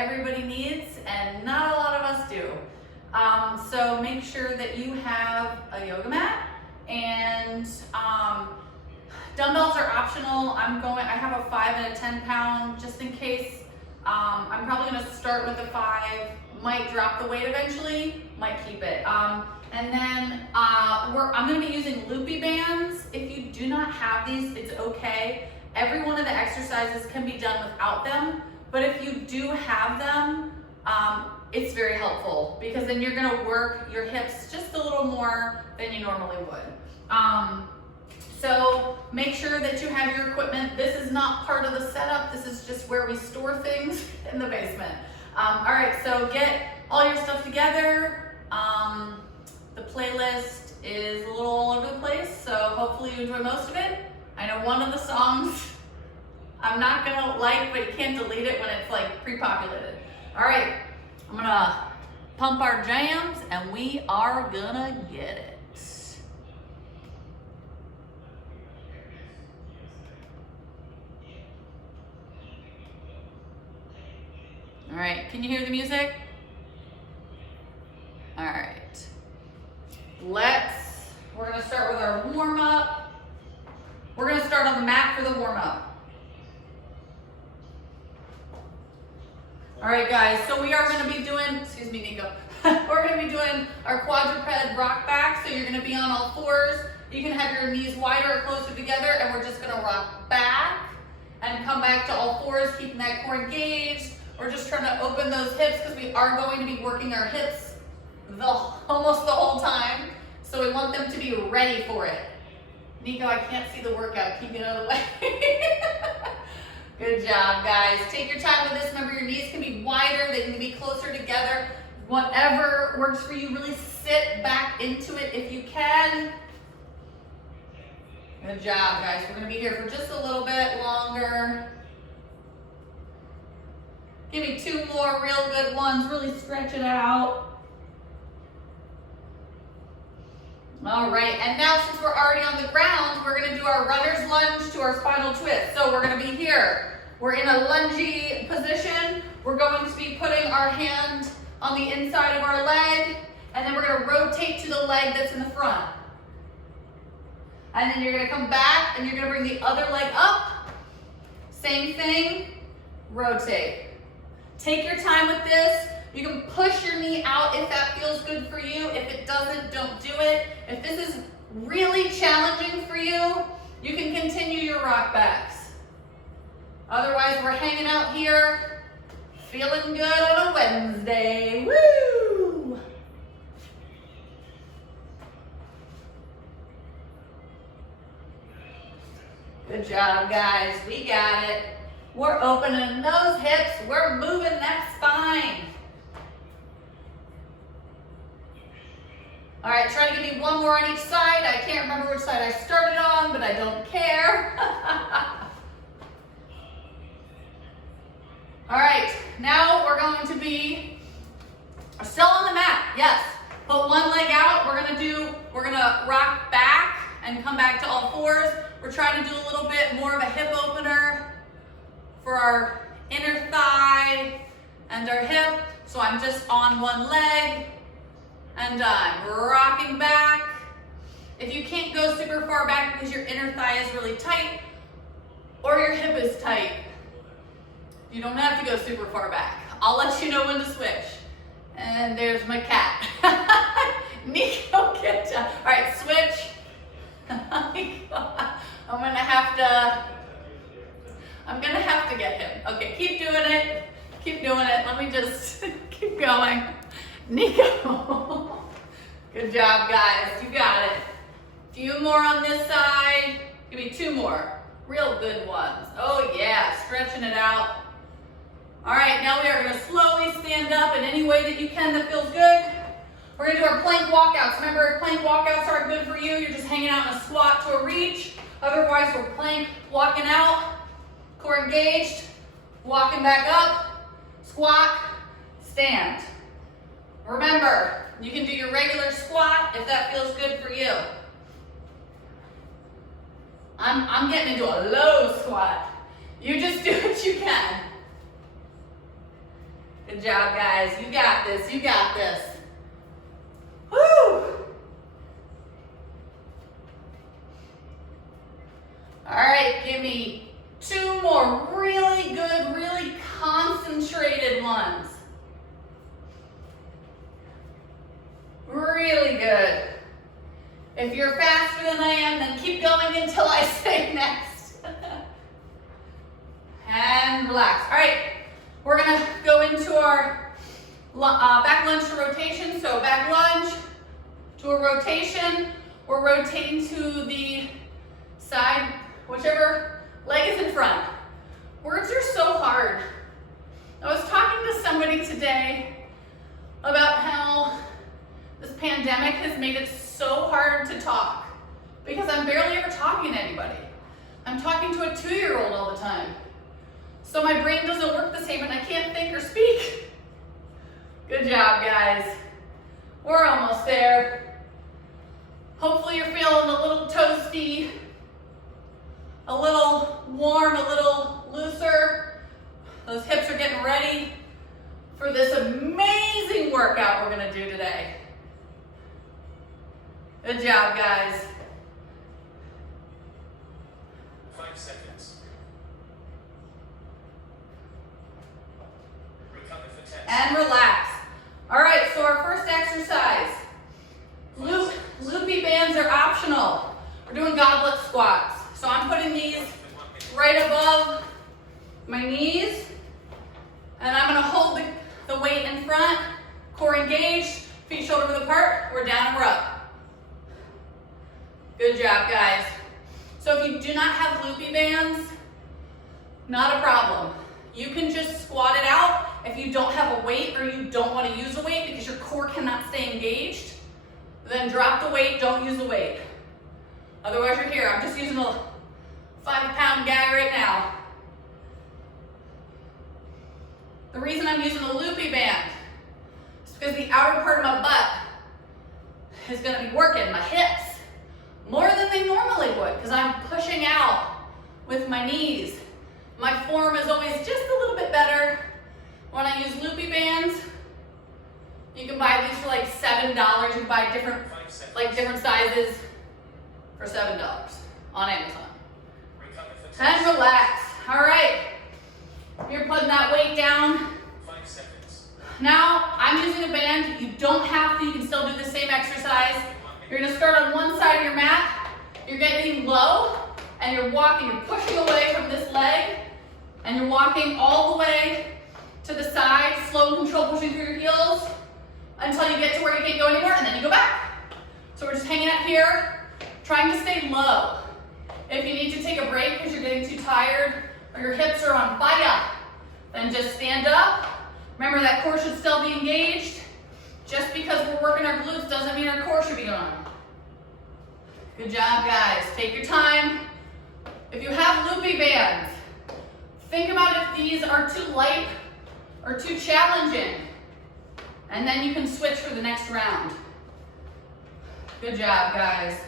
everybody needs, and not a lot of us do. So make sure that you have a yoga mat, and dumbbells are optional. I have a 5 and a 10 pound just in case. I'm probably gonna start with the 5, might drop the weight eventually, might keep it. And then I'm gonna be using loopy bands. If you do not have these, it's okay. Every one of the exercises can be done without them, but if you do have them, it's very helpful because then you're gonna work your hips just a little more than you normally would. So make sure that you have your equipment. This is not part of the setup. This is just where we store things in the basement. All right, so get all your stuff together. The playlist is a little all over the place, so hopefully you enjoy most of it. I know one of the songs I'm not gonna like, but you can't delete it when it's like pre-populated. All right, I'm gonna pump our jams and we are gonna get it. All right, can you hear the music? All right, we're gonna start with our warm up. We're gonna start on the mat for the warm up. All right, guys, so we are gonna be doing, excuse me, Nico. We're gonna be doing our quadruped rock back. So you're gonna be on all fours. You can have your knees wider or closer together, and we're just gonna rock back and come back to all fours, keeping that core engaged. We're just trying to open those hips because we are going to be working our hips almost the whole time. So we want them to be ready for it. Nico, I can't see the workout. Keep it out of the way. Good job, guys. Take your time with this. Remember, your knees can be wider. They can be closer together. Whatever works for you, really sit back into it if you can. Good job, guys. We're going to be here for just a little bit longer. Give me 2 more real good ones. Really stretch it out. All right, and now since we're already on the ground, we're gonna do our runner's lunge to our spinal twist. So we're gonna be here. We're in a lungy position. We're going to be putting our hand on the inside of our leg, and then we're gonna rotate to the leg that's in the front. And then you're gonna come back, and you're gonna bring the other leg up. Same thing, rotate. Take your time with this. You can push your knee out if that feels good for you. If it doesn't, don't do it. If this is really challenging for you, you can continue your rock backs. Otherwise, we're hanging out here, feeling good on a Wednesday. Woo! Good job, guys. We got it. We're opening those hips. We're moving that spine. All right, try to give me 1 more on each side. I can't remember which side I started on, but I don't care. All right, now we're going to be still on the mat, yes. Put one leg out, we're gonna rock back and come back to all fours. We're trying to do a little bit more of a hip opener for our inner thigh and our hip. So I'm just on one leg. And I'm rocking back. If you can't go super far back because your inner thigh is really tight or your hip is tight, you don't have to go super far back. I'll let you know when to switch. And there's my cat. Nico, good job. All right, switch. I'm gonna have to get him. Okay, keep doing it. Keep doing it. Let me just keep going. Nico. Good job, guys. You got it. A few more on this side. Give me 2 more. Real good ones. Oh yeah, stretching it out. All right, now we are gonna slowly stand up in any way that you can that feels good. We're gonna do our plank walkouts. Remember, if plank walkouts aren't good for you, you're just hanging out in a squat to a reach. Otherwise, we're plank walking out, core engaged, walking back up, squat, stand. Remember, you can do your regular squat if that feels good for you. I'm getting into a low squat. You just do what you can. Good job, guys. You got this. You got this. Woo! All right, give me 2 more really good, really concentrated ones. Really good. If you're faster than I am, then keep going until I say next. And relax. All right, we're gonna go into our back lunge to rotation. So back lunge to a rotation. We're rotating to the side, whichever leg is in front. Words are so hard. I was talking to somebody today about how this pandemic has made it so hard to talk because I'm barely ever talking to anybody. I'm talking to a 2-year-old all the time. So my brain doesn't work the same and I can't think or speak. Good job, guys. We're almost there. Hopefully you're feeling a little toasty, a little warm, a little looser. Those hips are getting ready for this amazing workout we're gonna do today. Good job, guys. 5 seconds. Recover for 10. And relax. All right, so our first exercise. Loopy bands are optional. We're doing goblet squats. So I'm putting these right above my knees, and I'm gonna hold the weight in front, core engaged, feet shoulder width apart. We're down and we're up. Good job, guys. So if you do not have loopy bands, not a problem. You can just squat it out if you don't have a weight or you don't want to use a weight because your core cannot stay engaged. Then drop the weight, don't use the weight. Otherwise you're here. I'm just using a 5-pound guy right now. The reason I'm using a loopy band is because the outer part of my butt is going to be working my hips more than they normally would because I'm pushing out with my knees. My form is always just a little bit better when I use loopy bands. You can buy these for like $7. You can buy different sizes for $7 on Amazon. And relax. All right. You're putting that weight down. 5 seconds. Now, I'm using a band. You don't have to. You can still do the same exercise. You're going to start on one side of your mat. You're getting low, and you're walking. You're pushing away from this leg, and you're walking all the way to the side, slow and control, pushing through your heels until you get to where you can't go anymore, and then you go back. So we're just hanging out here, trying to stay low. If you need to take a break because you're getting too tired or your hips are on fire, then just stand up. Remember that core should still be engaged. Just because we're working our glutes doesn't mean our core should be on. Good job, guys. Take your time. If you have loopy bands, think about if these are too light or too challenging, and then you can switch for the next round. Good job, guys.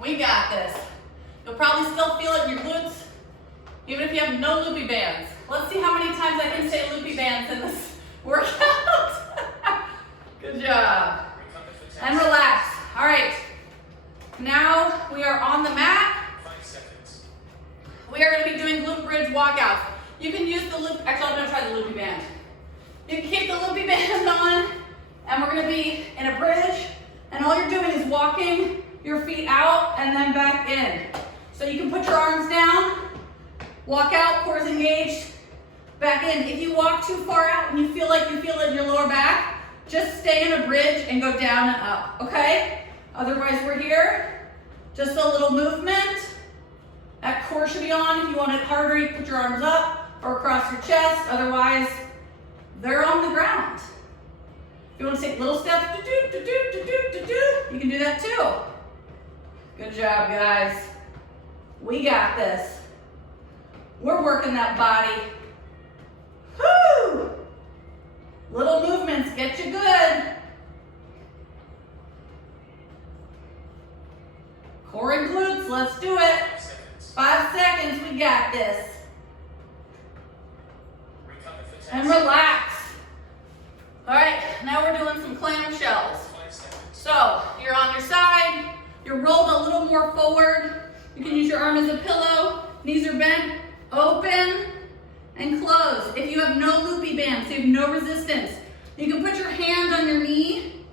We got this. You'll probably still feel it in your glutes, even if you have no loopy bands. Let's see how many times I can say loopy bands in this workout. Good job. And relax. All right. Now we are on the mat. 5 seconds. We are going to be doing glute bridge walkouts. You can use the loop. Actually, I'm going to try the loopy band. You can keep the loopy band on, and we're going to be in a bridge, and all you're doing is walking your feet out and then back in. So you can put your arms down, walk out, core's engaged, back in. If you walk too far out and you feel it in your lower back, just stay in a bridge and go down and up, okay? Otherwise, we're here. Just a little movement. That core should be on. If you want it harder, you put your arms up or across your chest. Otherwise, they're on the ground. If you want to take little steps, you can do that too. Good job, guys. We got this. We're working that body. Woo! Little movements get you good. Core and glutes, let's do it. 5 seconds. 5 seconds, we got this. Recover for And relax. All right, now we're doing some clamshells. 5 seconds. So you're on your side, you're rolled a little more forward. You can use your arm as a pillow, knees are bent, open and close. If you have no loopy band, so you have no resistance, you can put your hand on your knee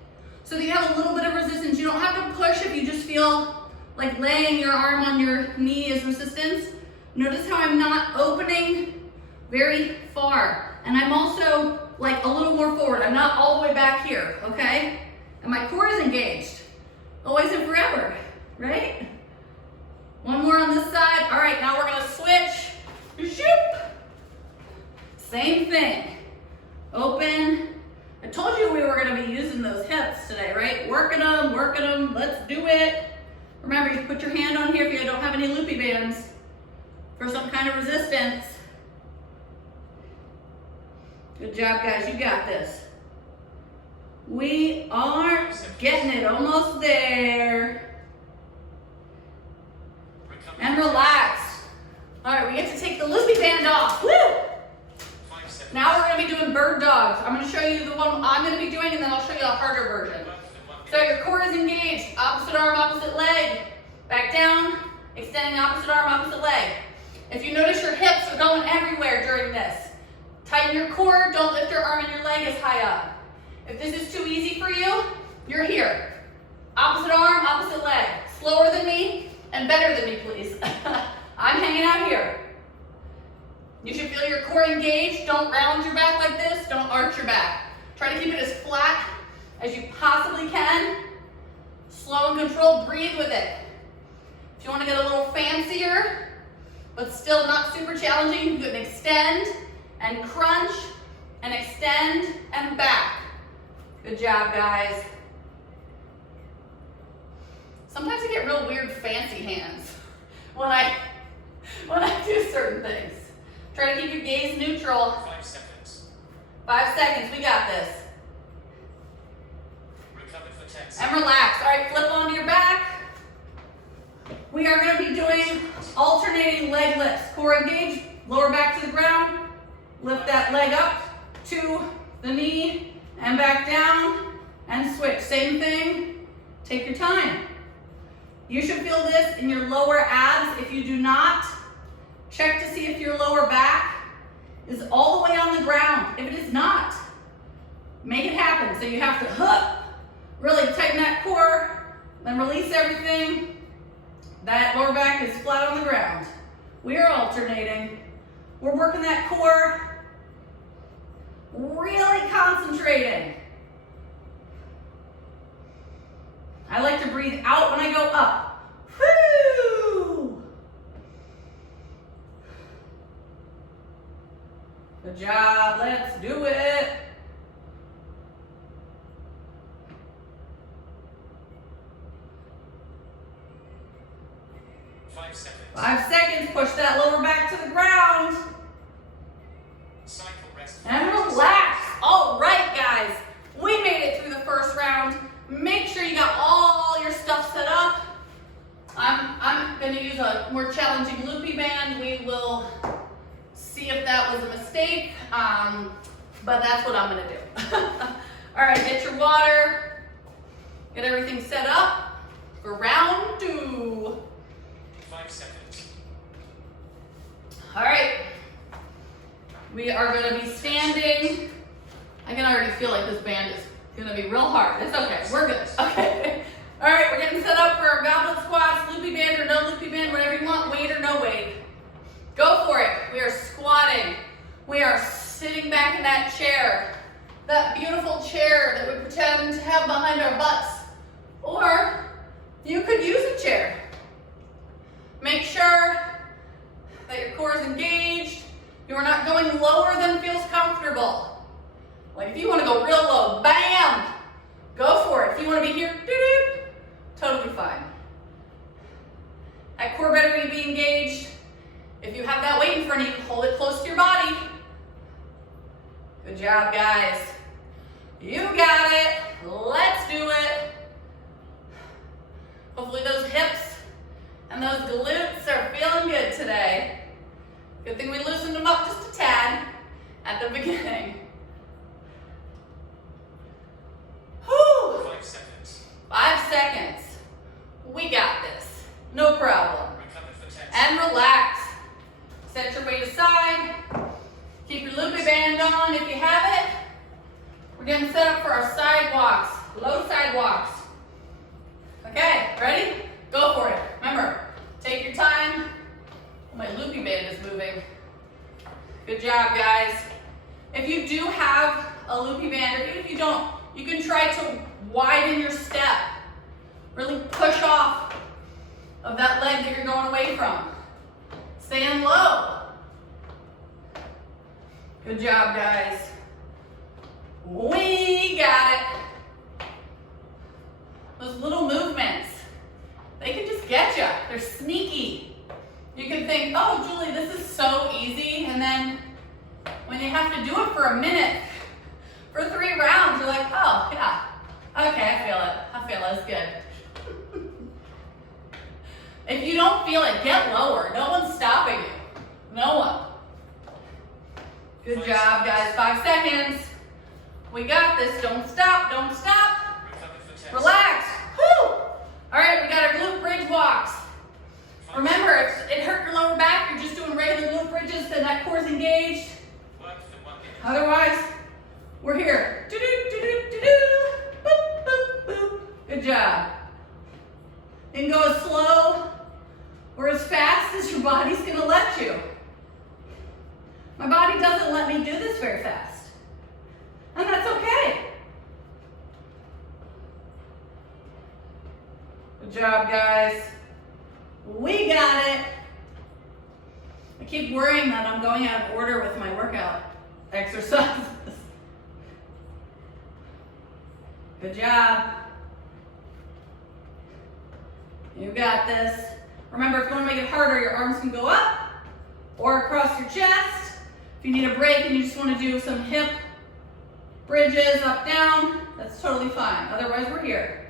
so that you have a little bit of resistance. You don't have to push if you just feel like laying your arm on your knee is resistance. Notice how I'm not opening very far. And I'm also like a little more forward. I'm not all the way back here, okay? And my core is engaged, always and forever, right? One more on this side. All right, now we're gonna switch. Shoop. Same thing. Open. I told you we were gonna be using those hips today, right? Working them, let's do it. Remember, you put your hand on here if you don't have any loopy bands for some kind of resistance. Good job, guys, you got this. We are getting it, almost there. And relax. All right, we get to take the loopy band off. Woo! 5 seconds. Now we're gonna be doing bird dogs. I'm gonna show you the one I'm gonna be doing, and then I'll show you a harder version. So your core is engaged. Opposite arm, opposite leg. Back down, extending opposite arm, opposite leg. If you notice your hips are going everywhere during this, tighten your core, don't lift your arm and your leg as high up. If this is too easy for you, you're here. Opposite arm, opposite leg. Slower than me and better than me, please. I'm hanging out here. You should feel your core engaged. Don't round your back like this. Don't arch your back. Try to keep it as flat as you possibly can. Slow and controlled, breathe with it. If you want to get a little fancier, but still not super challenging, you can extend and crunch and extend and back. Good job, guys. Sometimes I get real weird fancy hands when I do certain things. Try to keep your gaze neutral. 5 seconds. 5 seconds, we got this. Recover for 10 And seconds. relax. All right, flip onto your back. We are going to be doing alternating leg lifts. Core engaged, lower back to the ground. Lift that leg up to the knee and back down and switch. Same thing, take your time. You should feel this in your lower abs. If you do not, check to see if your lower back is all the way on the ground. If it is not, make it happen. So you have to really tighten that core, then release everything. That lower back is flat on the ground. We are alternating. We're working that core, really concentrating. I like to breathe out when I go up. Whoo! Good job, let's do it. Five seconds. 5 seconds, push that lower back to the ground. Cycle rest. And relax. All right, guys, we made it through the first round. Make sure you got all your stuff set up. I'm gonna use a more challenging loopy band. We will see if that was a mistake, but that's what I'm gonna do. All right, get your water, get everything set up for round 2. 5 seconds. All right, we are gonna be standing. I can already feel like this band is gonna be real hard. It's okay, we're good. Okay. All right, we're getting set up for our goblet squats, loopy band or no loopy band, whatever you want, weight or no weight. Go for it. We are squatting. We are sitting back in that chair, that beautiful chair that we pretend to have behind our butts. Or you could use a chair. Make sure that your core is engaged. You are not going lower than feels comfortable. Like if you want to go real low, bam, go for it. If you want to be here, doo-doo, totally fine. That core better be engaged. If you have that weight in front of you, hold it close to your body. Good job, guys. You got it. Let's do it. Hopefully those hips and those glutes are feeling good today. Good thing we loosened them up just a tad. at the beginning. Whew. 5 seconds. 5 seconds. We got this. No problem. Recover for 10 And relax. Set your weight aside. Keep your loopy band on if you have it. We're getting set up for our side walks, low side walks. Okay, ready? Go for it. Remember, take your time. My loopy band is moving. Good job, guys. If you do have a loopy band, or even if you don't, you can try to widen your step. Really push off of that leg that you're going away from. Stand low. Good job, guys. We got it. Those little movements, they can just get you. They're sneaky. You can think, oh, Julie, this is so easy. And then when you have to do it for a minute, for 3 rounds, you're like, oh, yeah. Okay, I feel it. It's good. If you don't feel it, get lower. No one's stopping you. No one. Good job, guys. 5 seconds. We got this. Don't stop. Don't stop. Recover for 10 Relax. Woo! All right, we got our glute bridge walks. Remember, if it hurt your lower back, you're just doing regular glute bridges, then that core's engaged. Work for 1 minute. Otherwise, we're here. Do-do-do-do-do-do. Boop, boop, boop. Good job. You can go as slow or as fast as your body's gonna let you. My body doesn't let me do this very fast. And that's okay. Good job, guys. We got it. I keep worrying that I'm going out of order with my workout exercises. Good job. You got this. Remember, if you want to make it harder, your arms can go up or across your chest. If you need a break and you just want to do some hip bridges up, down, that's totally fine. Otherwise, we're here.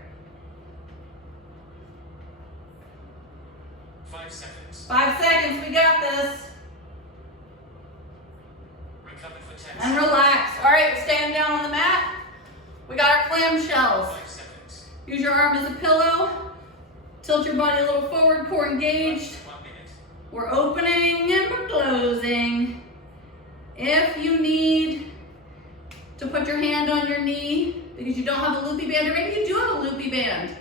5 seconds. 5 seconds, we got this. Recover for 10 And seconds. relax. All right, we're staying down on the mat. We got our clamshells. 5 seconds. Use your arm as a pillow. Tilt your body a little forward, core engaged. 1 minute. We're opening and we're closing. If you need to put your hand on your knee because you don't have a loopy band, or maybe you do have a loopy band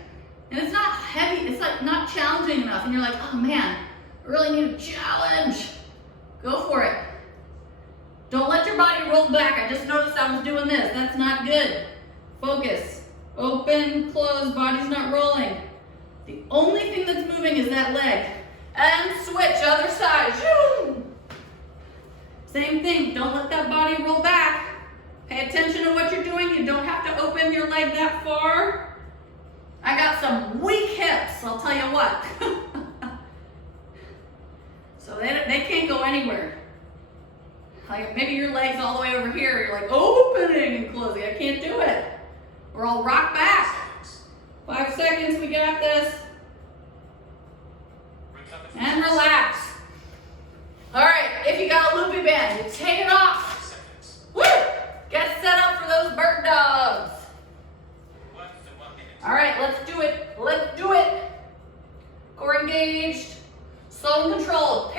and it's not heavy, it's like not challenging enough, and you're like, oh man, I really need a challenge. Go for it. Don't let your body roll back. I just noticed I was doing this. That's not good. Focus. Open, close, body's not rolling. The only thing that's moving is that leg. And switch, other side. Shoo! Same thing, don't let that body roll back. Pay attention to what you're doing. You don't have to open your leg that far. I got some weak hips, I'll tell you what. So they can't go anywhere. Like maybe your leg's all the way over here. You're like opening and closing. I can't do it. We're all rock back. 5 seconds, we got this. Recover for And relax. All right, if you got a loopy band, you take it off. 5 seconds. Woo! Get set up for those bird dogs. Work for 1 minute. All right, let's do it. Let's do it. Core engaged, slow and controlled.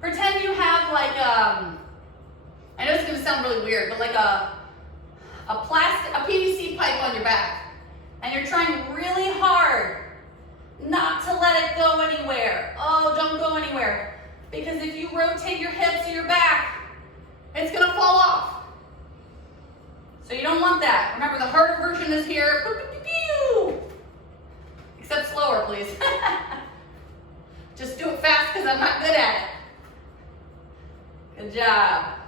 Pretend you have like I know it's gonna sound really weird, but like a PVC pipe on your back, and you're trying really hard not to let it go anywhere. Oh, don't go anywhere. Because if you rotate your hips or your back, it's gonna fall off. So you don't want that. Remember, the harder version is here. Except slower, please. Just do it fast because I'm not good at it. Good job.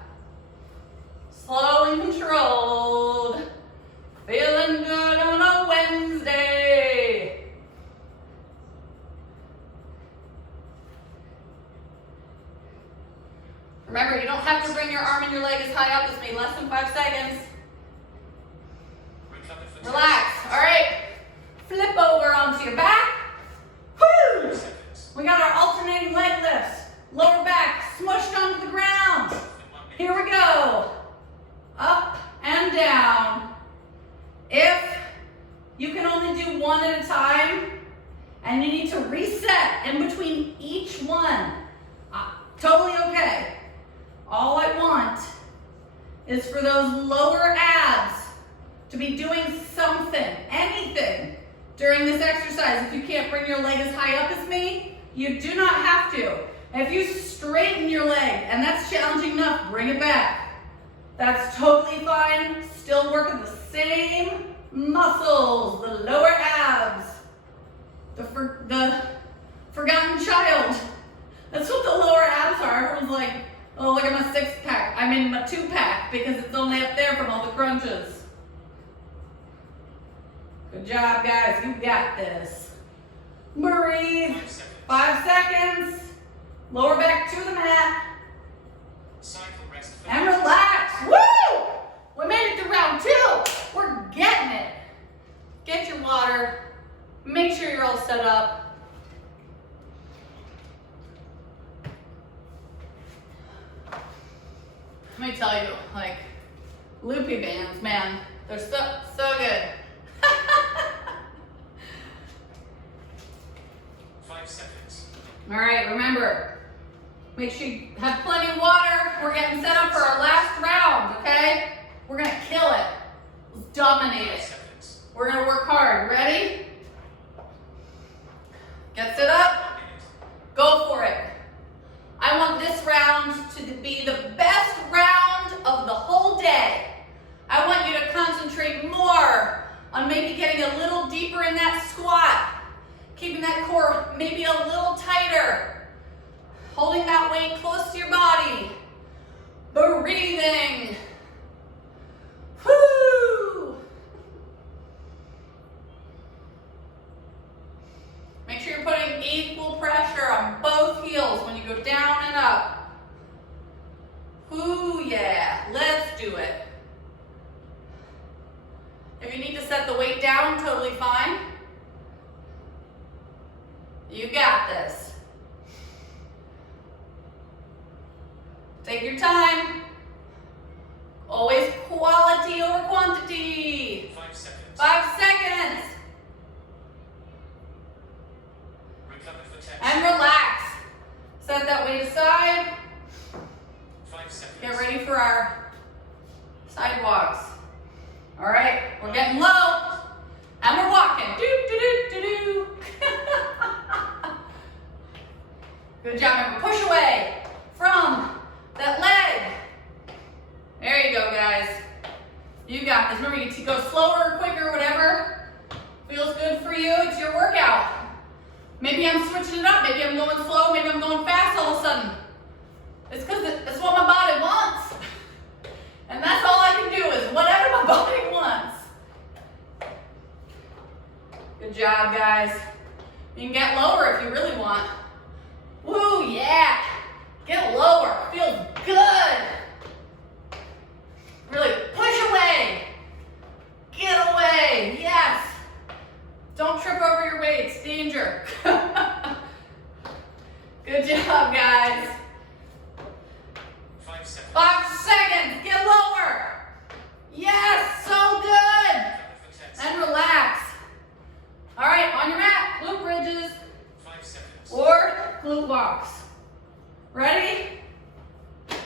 Slow and controlled. Feeling good on a Wednesday. Remember, you don't have to bring your arm and your leg as high up as me. Less than 5 seconds. Recover for 10 Relax. All right. Flip over onto your back. Woo! seconds. We got our alternating leg lifts. Lower back smushed onto the ground. For 1 minute. can only do one at a time and you need to reset in between each one, totally okay. All I want is for those lower abs to be doing something, anything during this exercise. If you can't bring your leg as high up as me, you do not have to. If you straighten your leg and that's challenging enough, bring it back. That's totally fine. Still working the same muscles, the lower abs, the forgotten child. That's what the lower abs are. Everyone's like, oh, look at my 6-pack. I mean my 2-pack because it's only up there from all the crunches. Good job, guys. You got this. Breathe. 5 seconds. Lower back to the mat. Cycle rest for And relax. Woo! We made it to round 2. We're getting it. Get your water. Make sure you're all set up. Let me tell you, like, loopy bands, man, they're so good. 5 seconds. All right, remember, make sure you have plenty of water. We're getting set up for our last round, okay? We're gonna kill it. Let's dominate 5 it. seconds. We're gonna work hard. Ready? Get set up. 1 minute. Go for it. I want this round to be the best round of the whole day. I want you to concentrate more on maybe getting a little deeper in that squat, keeping that core maybe a little tighter, holding that weight close to your body, breathing. Whoo! Make sure you're putting equal pressure on both heels when you go down and up. Ooh, yeah, let's do it. If you need to set the weight down, totally fine. You got this. Take your time. Always quality over quantity. 5 seconds. 5 seconds. Recover for 10 And seconds. relax. Set that weight aside. 5 seconds. Get ready for our sidewalks. All right, we're getting low. And we're walking. Do, do, do, do, do. Good job. Remember, push away from that leg. There you go, guys. You got this. Remember, you can go slower or quicker, whatever feels good for you. It's your workout. Maybe I'm switching it up. Maybe I'm going slow. Maybe I'm going fast all of a sudden. It's because it's what my body wants. And that's all I can do is whatever my body wants. Good job, guys. You can get lower if you really want. Woo, yeah. Get lower. Feels good. Really push away. Get away. Yes. Don't trip over your weights. Danger. Good job, guys. 5 seconds. 5 seconds. Get lower. Yes. So good. Recover for 10 And seconds. relax. All right, on your mat, glute bridges 5 seconds. or glute walks. Ready? Work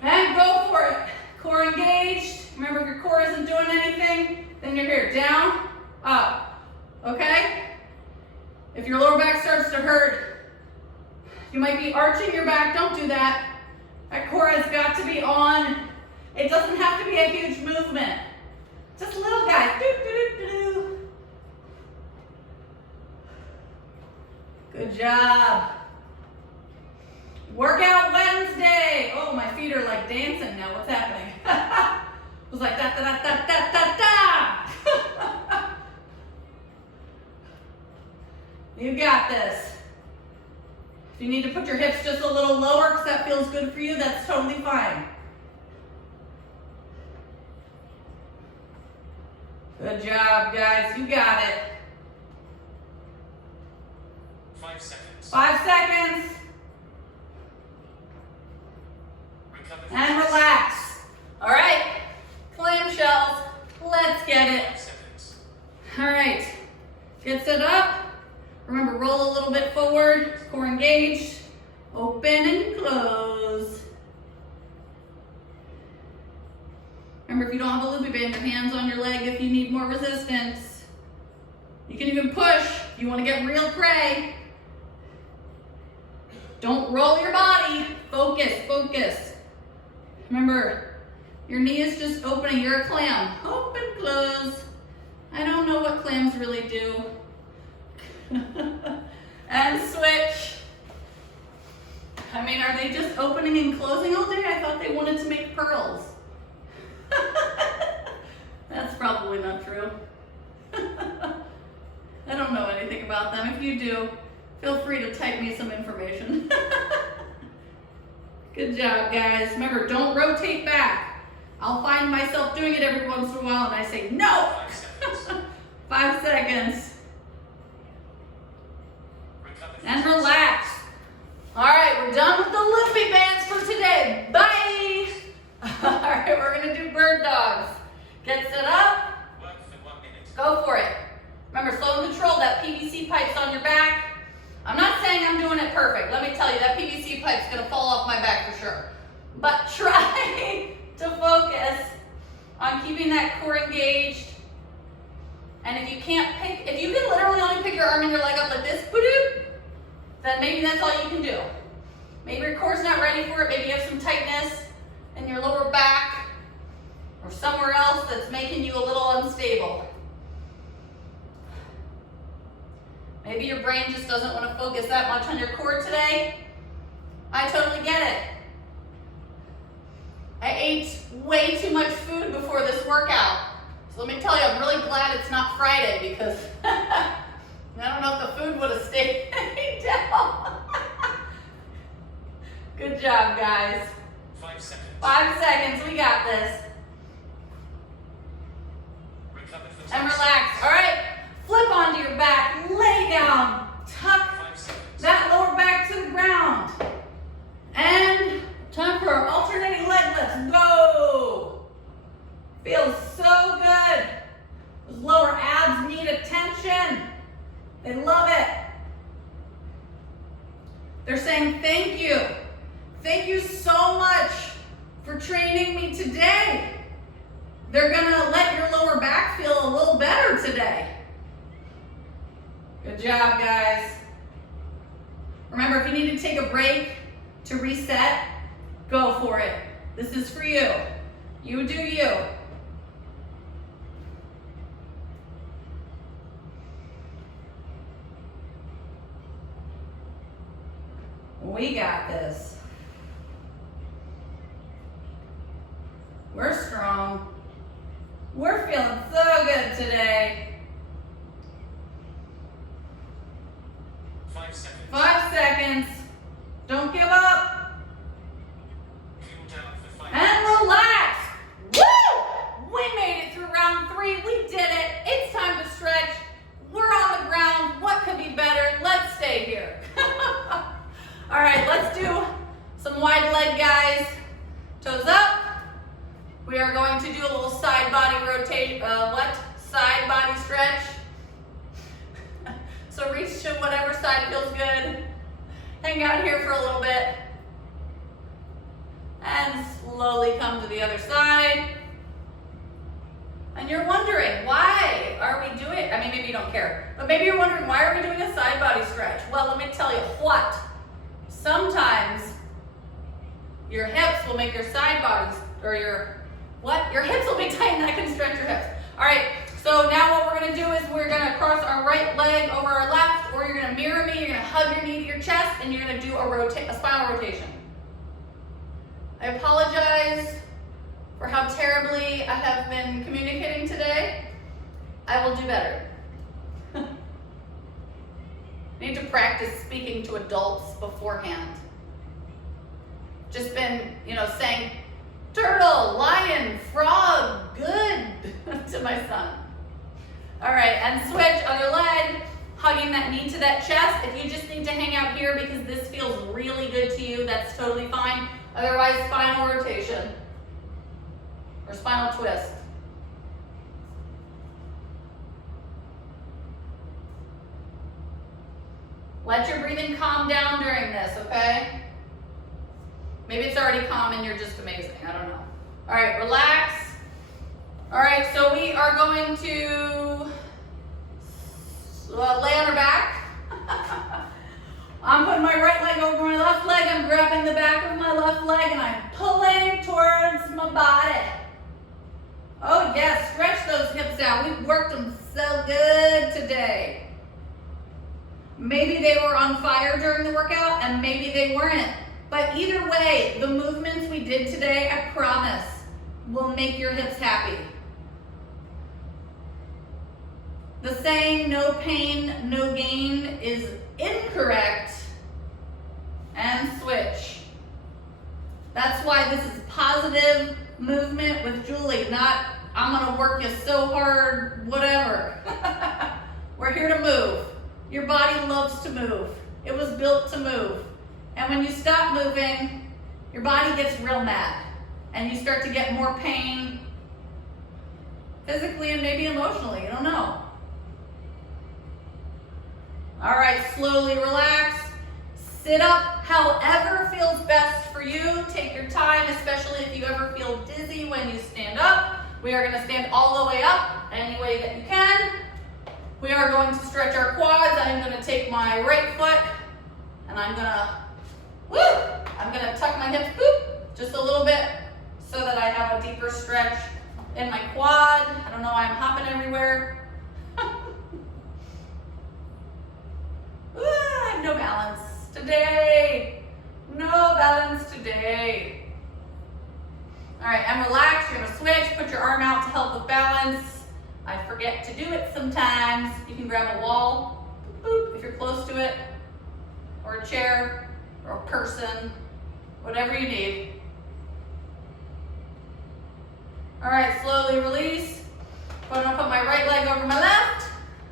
for And go for it. Core engaged. Remember, if your core isn't doing anything, then you're here. Down, up. Okay? If your lower back starts to hurt, you might be arching your back. Don't do that. That core has got to be on. It doesn't have to be a huge movement. Just little guys. Do, do, do, do. Good job. Workout Wednesday. Oh, my feet are like dancing now. What's happening? It was like da da da da da da da. You got this. If you need to put your hips just a little lower because that feels good for you, that's totally fine. Good job, guys. You got it. 5 seconds. 5 seconds. Recover for And 10 relax. All right. Clamshells. Let's get it. 5 seconds. All right. Get set up. Remember, roll a little bit forward, core engaged, open and close. Remember, if you don't have a loopy band, your hands on your leg if you need more resistance. You can even push if you want to get real prey. Don't roll your body. Focus, focus. Remember, your knee is just opening. You're a clam. Open, close. I don't know what clams really do. And switch. I mean, are they just opening and closing all day? I thought they wanted to make pearls. That's probably not true. I don't know anything about them. If you do, feel free to type me some information. Good job, guys. Remember, don't rotate back. I'll find myself doing it every once in a while and I say, no! 5 seconds. 5 seconds. Recover for And 10 relax. All right, we're done with the loopy bands for today. Bye! All right, we're gonna do bird dogs. Get set up. seconds. Work for 1 minute. Go for it. Remember, slow and control. That PVC pipe's on your back. I'm not saying I'm doing it perfect. Let me tell you, that PVC pipe's gonna fall off my back for sure. But try to focus on keeping that core engaged. And if you can't pick, if you can literally only pick your arm and your leg up like this, then maybe that's all you can do. Maybe your core's not ready for it. Maybe you have some tightness in your lower back or somewhere else that's making you a little unstable. Maybe your brain just doesn't want to focus that much on your core today. I totally get it. I ate way too much food before this workout. So let me tell you, I'm really glad it's not Friday because I don't know if the food would have stayed down. Good job, guys. 5 seconds. 5 seconds, we got this. Recover for 10 And relax. All right, flip onto your back, lay down, tuck 5 seconds. that lower back to the ground. And time for our alternating leg lifts. Go! Feels so good. Those lower abs need attention. They love it. They're saying thank you. Thank you so much for training me today. They're gonna let your lower back feel a little better today. Good job, guys. Remember, if you need to take a break to reset, go for it. This is for you. You do you. We got this. We're strong. We're feeling so good today. 5 seconds. 5 seconds. Don't give up. Cool down for 5 And minutes. relax. Woo! We made it through round 3. We did it. It's time to stretch. We're on the ground. What could be better? Let's stay here. All right, let's do some wide leg, guys. Toes up. We are going to do a little side body rotation. Side body stretch. So reach to whatever side feels good. Hang out here for a little bit. And slowly come to the other side. And you're wondering, why are we doing it? I mean, maybe you don't care. But maybe you're wondering, why are we doing a side body stretch? Well, let me tell you what. Sometimes your hips will make your side bodies, or your hips will be tight and that can stretch your hips. All right, so now what we're gonna do is we're gonna cross our right leg over our left, or you're gonna mirror me, you're gonna hug your knee to your chest, and you're gonna do a spinal rotation. I apologize for how terribly I have been communicating today. I will do better. I need to practice speaking to adults beforehand. Just been, saying turtle, lion, frog, good to my son. All right, and switch, other leg, hugging that knee to that chest. If you just need to hang out here because this feels really good to you, that's totally fine. Otherwise, spinal rotation or spinal twist. Let your breathing calm down during this, okay? Maybe it's already calm and you're just amazing. I don't know. All right, relax. All right, so we are going to lay on our back. I'm putting my right leg over my left leg. I'm grabbing the back of my left leg and I'm pulling towards my body. Oh yes, stretch those hips out. We've worked them so good today. Maybe they were on fire during the workout and maybe they weren't. But either way, the movements we did today, I promise, will make your hips happy. The saying, no pain, no gain, is incorrect. And switch. That's why this is positive movement with Julie, not I'm gonna work you so hard, whatever. We're here to move. Your body loves to move. It was built to move. And when you stop moving, your body gets real mad and you start to get more pain physically and maybe emotionally, you don't know. All right, slowly relax. Sit up however feels best for you. Take your time, especially if you ever feel dizzy when you stand up. We are gonna stand all the way up any way that you can. We are going to stretch our quads. I'm gonna take my right foot and I'm gonna tuck my hips, just a little bit so that I have a deeper stretch in my quad. I don't know why I'm hopping everywhere. I have no balance today. No balance today. All right, and relax. You're gonna switch. Put your arm out to help with balance. I forget to do it sometimes. You can grab a wall, boop, if you're close to it, or a chair, or a person, whatever you need. All right, slowly release. I'm gonna put my right leg over my left.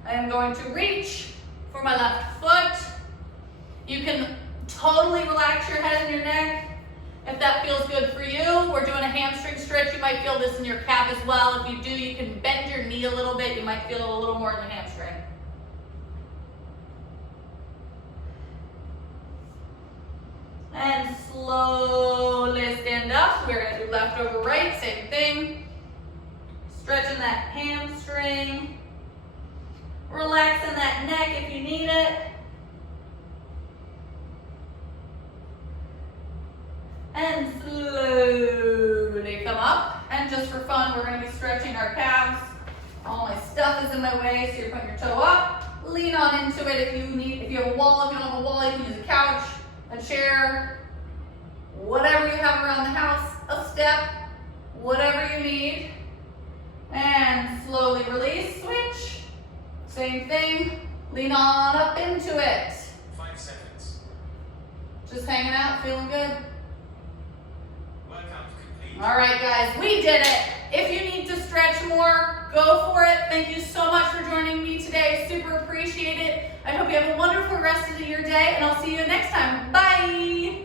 I am going to reach for my left foot. You can totally relax your head and your neck if that feels good for you. We're doing a hamstring stretch. You might feel this in your calf as well. If you do, you can bend your knee a little bit. You might feel it a little more in the hamstring. And slowly stand up. We're gonna do left over right, same thing. Stretching that hamstring. Relaxing that neck if you need it. And slowly come up. And just for fun, we're gonna be stretching our calves. All my stuff is in my way, so you're putting your toe up. Lean on into it if you need. If you have a wall, if you don't have a wall, you can use a couch, a chair, whatever you have around the house, a step, whatever you need. And slowly release, switch. Same thing, lean on up into it. 5 seconds. Just hanging out, feeling good. Workout complete. All right, guys, we did it. If you need to stretch more, go for it. Thank you so much for joining me today. Super appreciate it. I hope you have a wonderful rest of your day, and I'll see you next time. Bye.